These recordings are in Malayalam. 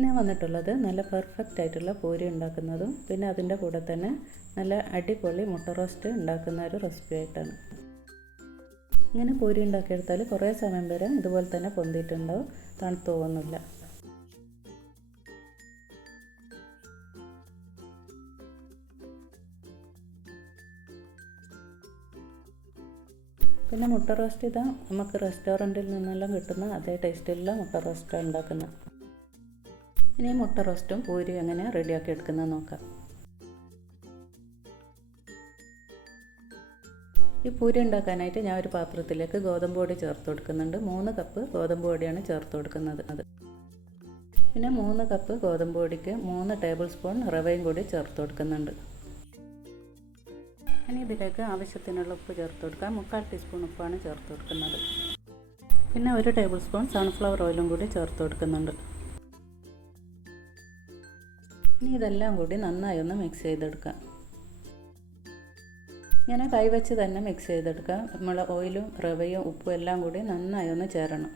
ഞാൻ വന്നിട്ടുള്ളത് നല്ല പെർഫെക്റ്റ് ആയിട്ടുള്ള പൂരി ഉണ്ടാക്കുന്നതും പിന്നെ അതിന്റെ കൂടെ തന്നെ നല്ല അടിപൊളി മുട്ട റോസ്റ്റ് ഉണ്ടാക്കുന്ന ഒരു റെസിപ്പി ആയിട്ടാണ്. ഇങ്ങനെ പൂരി ഉണ്ടാക്കിയെടുത്താൽ കുറേ സമയം വരെ ഇതുപോലെ തന്നെ പൊന്തിയിട്ടുണ്ടാവും തണുത്തു പോകുന്നില്ല പിന്നെ മുട്ട റോസ്റ്റ് ഇതാ നമുക്ക് റെസ്റ്റോറന്റിൽ നിന്നെല്ലാം കിട്ടുന്ന അതേ ടേസ്റ്റിലുള്ള മുട്ട റോസ്റ്റാണ് ഉണ്ടാക്കുന്നത്. ഇനി മുട്ട റോസ്റ്റും പൂരി എങ്ങനെ റെഡിയാക്കി എടുക്കുന്നത് നോക്കാം. ഈ പൂരി ഉണ്ടാക്കാനായിട്ട് ഞാൻ ഒരു പാത്രത്തിലേക്ക് ഗോതമ്പ് പൊടി ചേർത്ത് കൊടുക്കുന്നുണ്ട്. മൂന്ന് കപ്പ് ഗോതമ്പ് പൊടിയാണ് ചേർത്ത് കൊടുക്കുന്നത് അത്. പിന്നെ മൂന്ന് കപ്പ് ഗോതമ്പ് പൊടിക്ക് മൂന്ന് ടേബിൾ സ്പൂൺ റവയും കൂടി ചേർത്ത് കൊടുക്കുന്നുണ്ട്. ഇനി ഇതിലേക്ക് ആവശ്യത്തിനുള്ള ഉപ്പ് ചേർത്ത് കൊടുക്കാം. മുക്കാൽ ടീസ്പൂൺ ഉപ്പാണ് ചേർത്ത് കൊടുക്കുന്നത്. പിന്നെ ഒരു ടേബിൾ സ്പൂൺ സൺഫ്ലവർ ഓയിലും കൂടി ചേർത്ത് കൊടുക്കുന്നുണ്ട്. ഇനി ഇതെല്ലാം കൂടി നന്നായി ഒന്ന് മിക്സ് ചെയ്തെടുക്കാം. ഇങ്ങനെ കൈവച്ച് തന്നെ മിക്സ് ചെയ്തെടുക്കാം. നമ്മൾ ഓയിലും റവയും ഉപ്പും എല്ലാം കൂടി നന്നായി ഒന്ന് ചേരണം.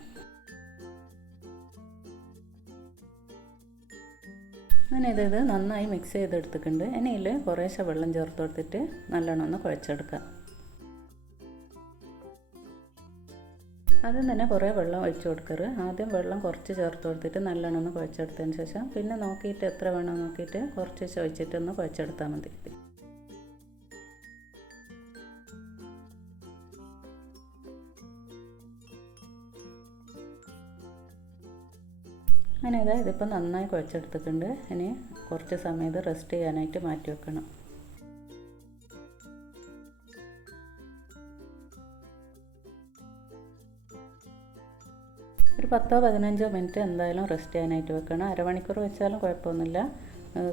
അങ്ങനെ ഇത് നന്നായി മിക്സ് ചെയ്തെടുത്തിട്ടുണ്ട്. ഇനിയിൽ കുറേശ്ശെ വെള്ളം ചേർത്ത് കൊടുത്തിട്ട് നല്ലോണം ഒന്ന് കുഴച്ചെടുക്കാം. ആദ്യം തന്നെ കുറേ വെള്ളം ഒഴിച്ച് കൊടുക്കരുത്. ആദ്യം വെള്ളം കുറച്ച് ചേർത്ത് കൊടുത്തിട്ട് നല്ലോണം ഒന്ന് കുഴച്ചെടുത്തതിന് ശേഷം പിന്നെ നോക്കിയിട്ട് എത്ര വേണം നോക്കിയിട്ട് കുറച്ച് ഒഴിച്ചിട്ട് ഒന്ന് കുഴച്ചെടുത്താൽ മതി. അങ്ങനെ ഇതാ ഇതിപ്പോൾ നന്നായി കുഴച്ചെടുത്തിട്ടുണ്ട്. ഇനി കുറച്ച് സമയം ഇത് റെസ്റ്റ് ചെയ്യാനായിട്ട് മാറ്റി വെക്കണം. ഒരു പത്തോ പതിനഞ്ചോ മിനിറ്റ് എന്തായാലും റെസ്റ്റ് ചെയ്യാനായിട്ട് വെക്കണം. അരമണിക്കൂർ വെച്ചാലും കുഴപ്പമൊന്നുമില്ല.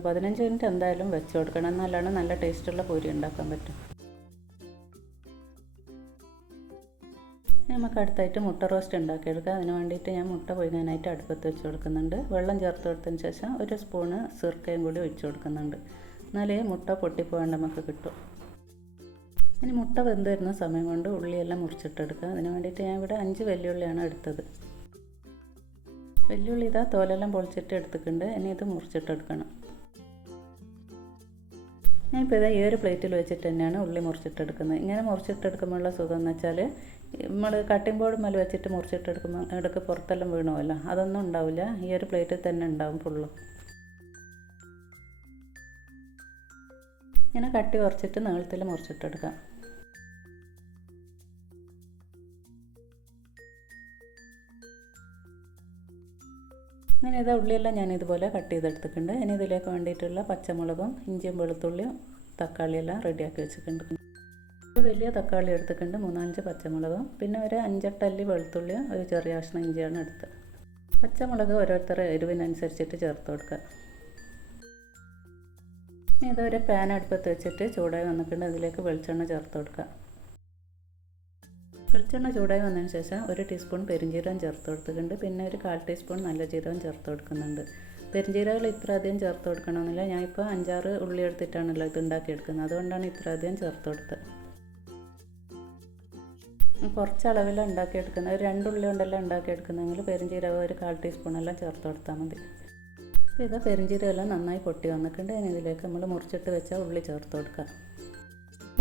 പതിനഞ്ച് മിനിറ്റ് എന്തായാലും വെച്ച് കൊടുക്കണം. എന്നാലാണ് നല്ല ടേസ്റ്റുള്ള പൂരി ഉണ്ടാക്കാൻ പറ്റും. നമുക്ക് അടുത്തായിട്ട് മുട്ട റോസ്റ്റ് ഉണ്ടാക്കിയെടുക്കാം. അതിന് വേണ്ടിയിട്ട് ഞാൻ മുട്ട പൊയ്യാനായിട്ട് അടുപ്പത്ത് വെച്ച് കൊടുക്കുന്നുണ്ട്. വെള്ളം ചേർത്ത് കൊടുത്തതിന് ശേഷം ഒരു സ്പൂണ് സിർക്കയും കൂടി ഒഴിച്ച് കൊടുക്കുന്നുണ്ട്. എന്നാലേ മുട്ട പൊട്ടിപ്പോകാണ്ട് നമുക്ക് കിട്ടും. ഇനി മുട്ട വെന്ത് വരുന്ന സമയം കൊണ്ട് ഉള്ളിയെല്ലാം മുറിച്ചിട്ടെടുക്കുക അതിന് വേണ്ടിയിട്ട് ഞാൻ ഇവിടെ അഞ്ച് വെല്ലുള്ളിയാണ് എടുത്തത്. വെല്ലുള്ളി ഇതാ തോലെല്ലാം പൊളിച്ചിട്ട് എടുത്തിട്ടുണ്ട്. ഇനി ഇത് മുറിച്ചിട്ടെടുക്കണം ഞാനിപ്പോൾ ഇതാ ഈ ഒരു പ്ലേറ്റിൽ വെച്ചിട്ട് തന്നെയാണ് ഉള്ളി മുറിച്ചിട്ടെടുക്കുന്നത് ഇങ്ങനെ മുറിച്ചിട്ടെടുക്കുമ്പോഴുള്ള സുഖം എന്ന് വെച്ചാൽ നമ്മൾ കട്ടിംഗ് ബോർഡ് മേലെ വെച്ചിട്ട് മുറിച്ചിട്ടെടുക്കുമ്പോൾ ഇടയ്ക്ക് പുറത്തെല്ലാം വീണുമല്ലോ അതൊന്നും ഉണ്ടാവില്ല. ഈ ഒരു പ്ലേറ്റിൽ തന്നെ ഉണ്ടാവും ഫുള്ളും. ഇങ്ങനെ കട്ടി കുറച്ചിട്ട് നീളത്തിൽ മുറിച്ചിട്ടെടുക്കാം അങ്ങനെ ഇതാ ഉള്ളിയെല്ലാം ഞാൻ ഇതുപോലെ കട്ട് ചെയ്തെടുത്തിട്ടുണ്ട്. ഇനി ഇതിലേക്ക് വേണ്ടിയിട്ടുള്ള പച്ചമുളകും ഇഞ്ചിയും വെളുത്തുള്ളിയും തക്കാളിയെല്ലാം റെഡിയാക്കി വെച്ചിട്ടുണ്ട്. വലിയ തക്കാളി എടുത്തിട്ടുണ്ട് മൂന്നാലഞ്ച് പച്ചമുളകും. പിന്നെ ഒരു അഞ്ചെട്ടല്ലി വെളുത്തുള്ളിയും ഒരു ചെറിയ കഷ്ണം ഇഞ്ചിയാണ് എടുത്തത് പച്ചമുളക് ഓരോരുത്തരുടെ എരിവിനനുസരിച്ചിട്ട് ചേർത്ത് കൊടുക്കുക. ഇതൊരു പാൻ അടുപ്പത്ത് വെച്ചിട്ട് ചൂടായി വന്നിട്ടുണ്ട്. അതിലേക്ക് വെളിച്ചെണ്ണ ചേർത്ത് കൊടുക്കുക. വെളിച്ചെണ്ണ ചൂടായി വന്നതിന് ശേഷം ഒരു ടീസ്പൂൺ പെരിഞ്ജീരകം ചേർത്ത് കൊടുത്തിട്ടുണ്ട്. പിന്നെ ഒരു കാൽ ടീസ്പൂൺ നല്ല ജീരകം ചേർത്ത് കൊടുക്കുന്നുണ്ട്. പെരിഞ്ജീരകൾ ഇത്ര അധികം ചേർത്ത് കൊടുക്കണമെന്നില്ല. ഞാനിപ്പോൾ അഞ്ചാറ് ഉള്ളി എടുത്തിട്ടാണല്ലോ ഇത് ഉണ്ടാക്കിയെടുക്കുന്നത് അതുകൊണ്ടാണ് ഇത്ര അധികം ചേർത്ത് കൊടുത്തത്. കുറച്ച് അളവിലാണ് ഉണ്ടാക്കിയെടുക്കുന്നത് ഒരു രണ്ടുള്ളി കൊണ്ടെല്ലാം ഉണ്ടാക്കിയെടുക്കുന്നെങ്കിൽ പെരിഞ്ജീരകം ഒരു കാൽ ടീസ്പൂൺ എല്ലാം ചേർത്ത് കൊടുത്താൽ മതി. അപ്പോൾ ഇതാ പെരിഞ്ജീരകം എല്ലാം നന്നായി പൊട്ടി വന്നിട്ടുണ്ട്. ഇതിലേക്ക് നമ്മൾ മുറിച്ചിട്ട് വെച്ച ഉള്ളി ചേർത്ത് കൊടുക്കുക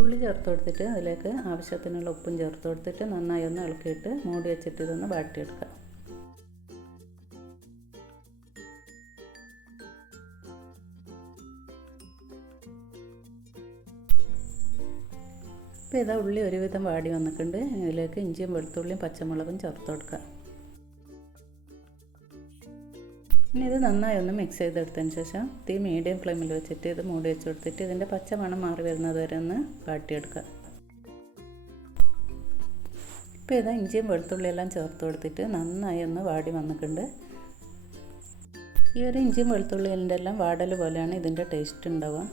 ഉള്ളി ചേർത്ത് കൊടുത്തിട്ട് അതിലേക്ക് ആവശ്യത്തിനുള്ള ഉപ്പും ചേർത്ത് കൊടുത്തിട്ട് നന്നായി ഒന്ന് ഇളക്കിയിട്ട് മൂടി വെച്ചിട്ട് ഇതൊന്ന് വാട്ടിയെടുക്കുക. ഇപ്പോൾ ഇതാ ഉള്ളി ഒരുവിധം വാടി വന്നിട്ടുണ്ട്. ഇതിലേക്ക് ഇഞ്ചിയും വെളുത്തുള്ളിയും പച്ചമുളകും ചേർത്ത് കൊടുക്കുക. ഇനി ഇത് നന്നായി ഒന്ന് മിക്സ് ചെയ്തെടുത്തതിന് ശേഷം തീ മീഡിയം ഫ്ലെയിമിൽ വെച്ചിട്ട് ഇത് മൂടി വെച്ച് കൊടുത്തിട്ട് ഇതിന്റെ പച്ച മണം മാറി വരുന്നത് വരെ ഒന്ന് കാട്ടിയെടുക്കുക ഇപ്പോൾ ഇത് ഇഞ്ചിയും വെളുത്തുള്ളിയെല്ലാം ചേർത്ത് കൊടുത്തിട്ട് നന്നായി ഒന്ന് വാടി വന്നിട്ടുണ്ട്. ഈ ഒരു ഇഞ്ചിയും വെളുത്തുള്ളിന്റെ എല്ലാം വാടൽ പോലെയാണ് ഇതിന്റെ ടേസ്റ്റ് ഉണ്ടാവുക.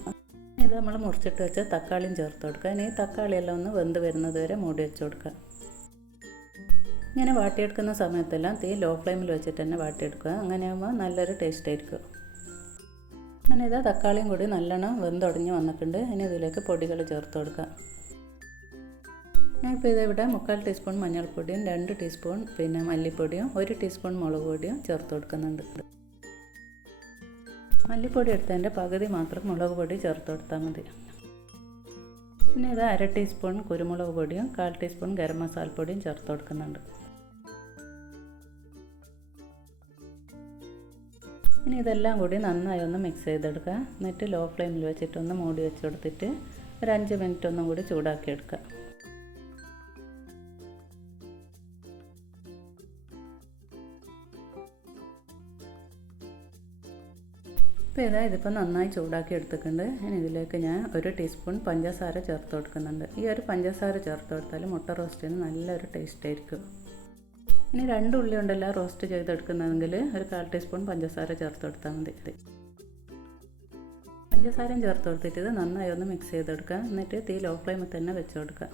ഇത് നമ്മൾ മുറിച്ചിട്ട് വെച്ച തക്കാളിയും ചേർത്ത് കൊടുക്കുക ഇനി തക്കാളിയെല്ലാം ഒന്ന് വെന്ത് വരുന്നത് വരെ മൂടി വെച്ച് കൊടുക്കുക ഇങ്ങനെ വാട്ടിയെടുക്കുന്ന സമയത്തെല്ലാം തീ ലോ ഫ്ലെയിമിൽ വെച്ചിട്ട് തന്നെ വാട്ടിയെടുക്കുക. അങ്ങനെയാകുമ്പോൾ നല്ലൊരു ടേസ്റ്റ് ആയിരിക്കും. അങ്ങനെ ഇതാ തക്കാളിയും കൂടി നല്ലോണം വെന്തുടങ്ങി വന്നിട്ടുണ്ട്. ഇനി ഇതിലേക്ക് പൊടികൾ ചേർത്ത് കൊടുക്കുക. ഞാനിപ്പോൾ ഇതിവിടെ മുക്കാൽ ടീസ്പൂൺ മഞ്ഞൾപ്പൊടിയും രണ്ട് ടീസ്പൂൺ പിന്നെ മല്ലിപ്പൊടിയും ഒരു ടീസ്പൂൺ മുളക് പൊടിയും ചേർത്ത് കൊടുക്കുന്നുണ്ട്. മല്ലിപ്പൊടി എടുത്തതിന്റെ പകുതി മാത്രം മുളക് പൊടി ചേർത്ത് കൊടുത്താൽ മതി. പിന്നെ ഇത് അര ടീസ്പൂൺ കുരുമുളക് പൊടിയും കാൽ ടീസ്പൂൺ ഗരം മസാല പൊടിയും ചേർത്ത് കൊടുക്കുന്നുണ്ട്. ഇനി ഇതെല്ലാം കൂടി നന്നായി ഒന്ന് മിക്സ് ചെയ്തെടുക്കുക. എന്നിട്ട് ലോ ഫ്ലെയിമിൽ വെച്ചിട്ടൊന്ന് മൂടി വെച്ച് കൊടുത്തിട്ട് ഒരു അഞ്ച് മിനിറ്റ് ഒന്നും കൂടി ചൂടാക്കി ഇപ്പോൾ ഇതാ ഇതിപ്പോൾ നന്നായി ചൂടാക്കി എടുത്തിട്ടുണ്ട്. ഇനി ഇതിലേക്ക് ഞാൻ ഒരു ടീസ്പൂൺ പഞ്ചസാര ചേർത്ത് കൊടുക്കുന്നുണ്ട്. ഈ ഒരു പഞ്ചസാര ചേർത്ത് കൊടുത്താൽ മുട്ട റോസ്റ്റിന് നല്ലൊരു ടേസ്റ്റ് ആയിരിക്കും. ഇനി രണ്ട് ഉള്ളി ഉണ്ടല്ലോ റോസ്റ്റ് ചെയ്തെടുക്കുന്നതെങ്കിൽ ഒരു കാൽ ടീസ്പൂൺ പഞ്ചസാര ചേർത്ത് കൊടുത്താൽ മതി. പഞ്ചസാരയും ചേർത്ത് കൊടുത്തിട്ട് ഇത് നന്നായി ഒന്ന് മിക്സ് ചെയ്തെടുക്കുക. എന്നിട്ട് തീ ലോ ഫ്ലെയിമിൽ തന്നെ വെച്ച് കൊടുക്കുക.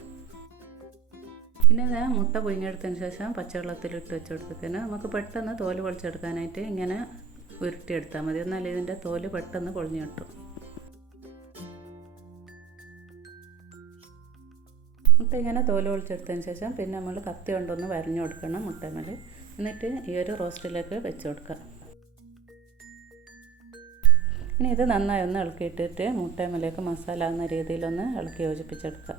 പിന്നെ ഞാൻ മുട്ട പുഴുങ്ങിയെടുത്തതിന് ശേഷം പച്ചവെള്ളത്തിലിട്ട് വെച്ച് കൊടുത്തിട്ട് നമുക്ക് പെട്ടെന്ന് തോൽ പൊളിച്ചെടുക്കാനായിട്ട് ഇങ്ങനെ ഉരുട്ടിയെടുത്താൽ മതി. എന്നാൽ ഇതിന്റെ തോൽ പെട്ടെന്ന് പൊളിഞ്ഞു കിട്ടും. മുട്ട ഇങ്ങനെ തോൽ പൊളിച്ചെടുത്തതിന് ശേഷം പിന്നെ നമ്മൾ കത്തി കൊണ്ടൊന്ന് വരഞ്ഞു കൊടുക്കണം മുട്ടമേൽ. എന്നിട്ട് ഈ ഒരു റോസ്റ്റിലേക്ക് വെച്ച് കൊടുക്കുക. ഇനി ഇത് നന്നായി ഒന്ന് ഇളക്കിയിട്ടിട്ട് മുട്ടമേലേക്ക് മസാല എന്ന രീതിയിലൊന്ന് ഇളക്കി യോജിപ്പിച്ചെടുക്കുക.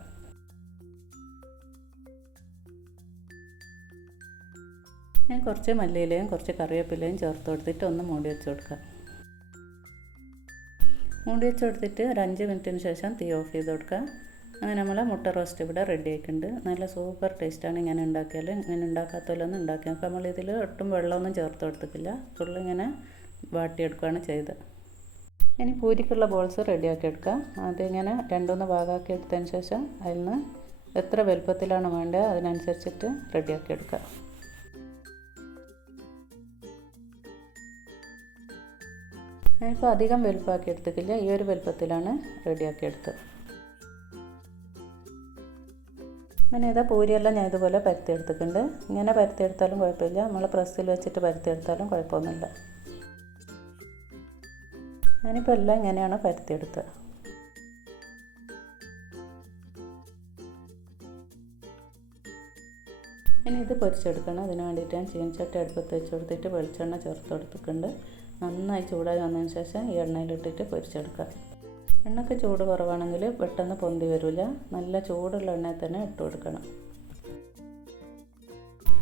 ഞാൻ കുറച്ച് മല്ലിയിലയും കുറച്ച് കറിവേപ്പിലയും ചേർത്ത് കൊടുത്തിട്ട് ഒന്ന് മൂടി വെച്ച് കൊടുക്കുക. മൂടി വെച്ച് കൊടുത്തിട്ട് ഒരു അഞ്ച് മിനിറ്റിന് ശേഷം തീ ഓഫ് ചെയ്ത് കൊടുക്കുക. അങ്ങനെ നമ്മളെ മുട്ട റോസ്റ്റ് ഇവിടെ റെഡി ആയിട്ടുണ്ട്. നല്ല സൂപ്പർ ടേസ്റ്റാണ് ഇങ്ങനെ ഉണ്ടാക്കിയാൽ ഇങ്ങനെ ഉണ്ടാക്കാത്തതിലൊന്നും ഉണ്ടാക്കി അപ്പോൾ നമ്മളിതിൽ ഒട്ടും വെള്ളമൊന്നും ചേർത്ത് കൊടുത്തിട്ടില്ല. ഫുള്ള് ഇങ്ങനെ വാട്ടിയെടുക്കുകയാണ് ചെയ്തത്. ഇനി പൂരിക്കുള്ള ബോൾസ് റെഡിയാക്കി എടുക്കുക. അതിങ്ങനെ രണ്ടൊന്ന് ഭാഗമാക്കി എടുത്തതിന് ശേഷം അതിൽ നിന്ന് എത്ര വലുപ്പത്തിലാണ് വേണ്ടത് അതിനനുസരിച്ചിട്ട് റെഡിയാക്കി എടുക്കുക. ഞാനിപ്പോൾ അധികം വലുപ്പമാക്കി എടുത്തിട്ടില്ല. ഈ ഒരു വലുപ്പത്തിലാണ് റെഡിയാക്കി എടുത്തത്. അങ്ങനെ ഇതാ പൂരിയെല്ലാം ഞാൻ ഇതുപോലെ പരത്തിയെടുത്തിട്ടുണ്ട് ഇങ്ങനെ പരത്തിയെടുത്താലും കുഴപ്പമില്ല. നമ്മൾ പ്രസ്സിൽ വെച്ചിട്ട് പരത്തിയെടുത്താലും കുഴപ്പമൊന്നുമില്ല. ഞാനിപ്പോൾ എല്ലാം ഇങ്ങനെയാണ് പരത്തിയെടുത്തത് ഇനി ഇത് പൊരിച്ചെടുക്കണം. അതിന് വേണ്ടിയിട്ട് ഞാൻ ചീനച്ചട്ട അടുപ്പത്ത് വെച്ച് കൊടുത്തിട്ട് വെളിച്ചെണ്ണ ചേർത്ത് കൊടുത്തിട്ടുണ്ട്. നന്നായി ചൂടായി വന്നതിന് ശേഷം ഈ എണ്ണയിലിട്ടിട്ട് പൊരിച്ചെടുക്കുക എണ്ണയ്ക്ക് ചൂട് കുറവാണെങ്കിൽ പെട്ടെന്ന് പൊന്തി വരില്ല. നല്ല ചൂടുള്ള എണ്ണയിൽ തന്നെ ഇട്ട് കൊടുക്കണം.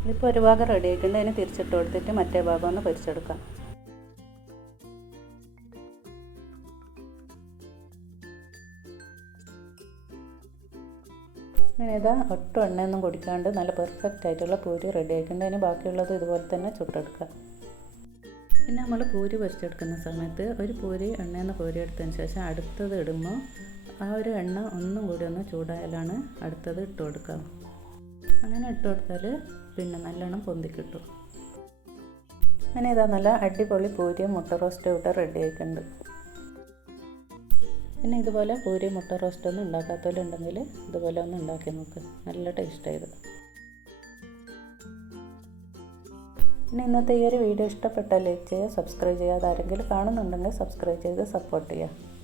ഇതിപ്പോൾ ഒരു ഭാഗം റെഡി ആയിട്ടുണ്ട്. അതിന് തിരിച്ചിട്ട് കൊടുത്തിട്ട് മറ്റേ ഭാഗം ഒന്ന് പൊരിച്ചെടുക്കാം. അങ്ങനെ ഇതാ ഒട്ടും എണ്ണയൊന്നും കുടിക്കാണ്ട് നല്ല പെർഫെക്റ്റ് ആയിട്ടുള്ള പൂരി റെഡി ആയിട്ടുണ്ട്. അതിന് ബാക്കിയുള്ളത് ഇതുപോലെ തന്നെ ചുട്ടെടുക്കുക പിന്നെ നമ്മൾ പൂരി പൊരിച്ചെടുക്കുന്ന സമയത്ത് ഒരു പൂരി എണ്ണയിൽ നിന്ന് പൂരി എടുത്തതിന് ശേഷം അടുത്തത് ഇടുമ്പോൾ ആ ഒരു എണ്ണ ഒന്നും കൂടി ഒന്ന് ചൂടായാലാണ് അടുത്തത് ഇട്ട് കൊടുക്കുക. അങ്ങനെ ഇട്ട് കൊടുത്താൽ പിന്നെ നല്ലോണം പൊന്തി കിട്ടും. അങ്ങനെ ഇതാ നല്ല അടിപൊളി പൂരിയും മുട്ട റോസ്റ്റും ഇവിടെ റെഡി ആയിട്ടുണ്ട്. പിന്നെ ഇതുപോലെ പൂരി മുട്ട റോസ്റ്റ് ഒന്നും ഉണ്ടാക്കാത്തവരുണ്ടെങ്കിൽ ഇതുപോലെ ഒന്ന് ഉണ്ടാക്കി നോക്ക്. നല്ല ടേസ്റ്റായത് പിന്നെ ഇന്നത്തെ ഈ ഒരു വീഡിയോ ഇഷ്ടപ്പെട്ടാൽ ലൈക്ക് ചെയ്യുക സബ്സ്ക്രൈബ് ചെയ്യുക. അതാരെങ്കിലും കാണുന്നുണ്ടെങ്കിൽ സബ്സ്ക്രൈബ് ചെയ്ത് സപ്പോർട്ട് ചെയ്യുക.